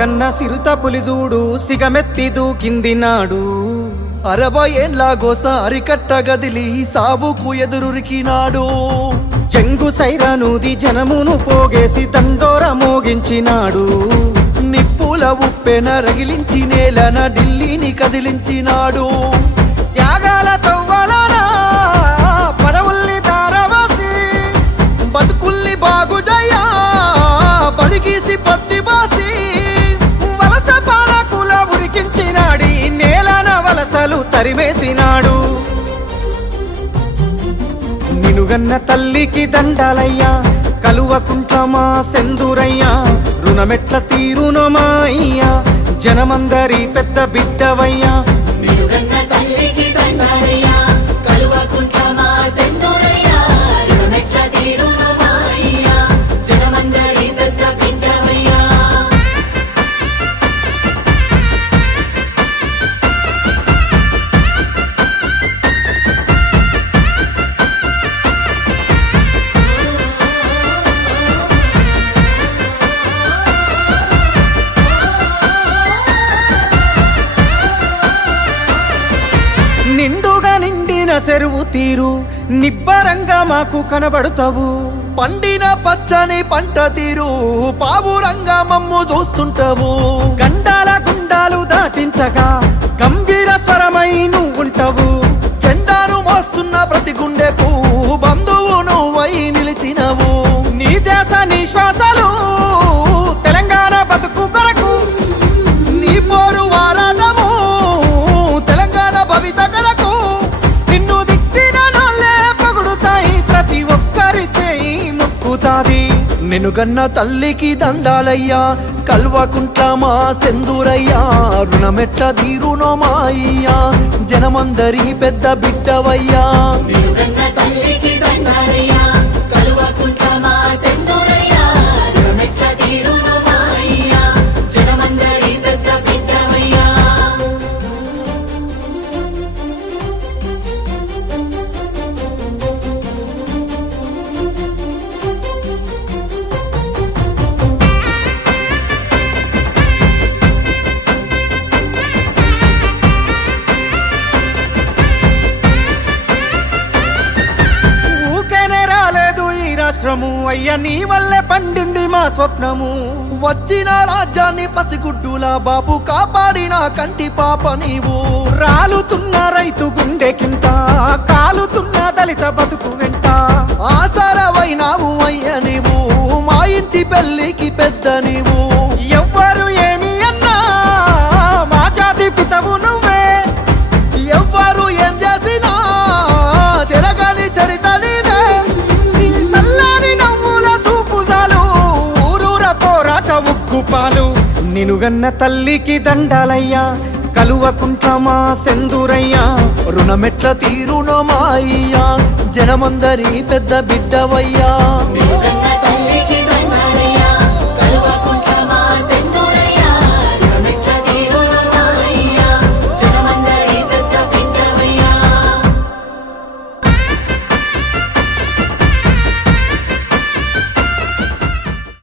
గన్న సిరుత పులిజూడు సిగమెత్తి దూకింది నాడు. 60 ఏండ్ల గోస అరికట్ట గదిలి సావుకు ఎదురురికినాడు. చెంగు సైరానూది జనమును పోగేసి దండోర మోగించినాడు. నిప్పుల ఉప్పెన రగిలించి నేలన ఢిల్లీని కదిలించినాడు. త్యాగాల తవ్వలన పదవుల్ని తారవాసి బతుకుల్ని బాగుజయ్యా బడిగీసి పత్తి బాసి వలస పాలకుల ఉరికించినాడి నేలన వలసలు తరిమేసినాడు. నినుగన్న తల్లికి దండాలయ్యా కలువకుంట్ల మా సెందురయ్యా రుణమెట్ల తీరునో మా అయ్యా జనమందరి పెద్ద బిడ్డవయ్యా. నిలుగన్న తల్లికి దండాలయ్యా కలువకుంట్ల మా సెందురయ్యా రుణమెట్ల తీరును మా అయ్యా జనమందరి పెద్ద బిడ్డవయ్యా. నిండుగా నిండిన చెరువు తీరు నిబ్బరంగా మాకు కనబడతావు. పండిన పచ్చని పంట తీరు పావురంగా మమ్ము చూస్తుంటావు. గండాల గుండాలు దాటించగా గంభీర స్వరమై నువ్వుంటావు. జెండాను మోస్తున్న ప్రతి గుండెకు బంధువు నువ్వై నిలిచినవు. నీ దేశ నీ శ్వాసలు తెలంగాణ బతుకు కొరకు నీ పోరు వారాటము తెలంగాణ భవిత కొరకు. నిన్ను దిట్టిన నోళ్ళే పొగుడుతాయి ప్రతి ఒక్కరి చేయి ముక్కుతాది. నినుగన్న తల్లికి దండాలయ్యా కల్వకుంట్ల మా సెందురయ్యా రుణమెట్ల తీరునో మా అయ్యా జనమందరి పెద్ద బిడ్డవయ్యా. నిలుగన్న తల్లికి దండాలయ్యా కలువకుంట్ల మా సెందురయ్యా రుణమెట్ల తీరును మా అయ్యా జనమందరి పెద్ద బిడ్డవయ్యా. ఊకేనే రాలేదు ఈ రాష్ట్రము అయ్యా నీ వల్లే పండింది మా స్వప్నము. వచ్చిన రాజ్యాన్ని పసిగుడ్డులా బాబు కాపాడిన కంటి పాప నీవు. రాలుతున్న రైతు గుండెకింత కాలుతున్న దళిత బతుకు వెంట ఆసరవైనావు అయ్య నీవు మా ఇంటి పెళ్ళికి పెద్ద నీవు. ఎవ్వరు ఏమి అన్నా మా జాతి పితవు నువ్వే. ఎవ్వరు ఏం చేసినా చెరగని చరిత నీదే. నీ సల్లాని నవ్వుల సూపుజాలు ఊరూర పోరాట ఉక్కుపాలు. నినుగన్న తల్లికి దండాలయ్యా కలువకుంట్ల మా సెందురయ్యా రుణమెట్ల తీరునో మా అయ్యా జనమందరి పెద్ద బిడ్డవయ్యా. నిలుగన్న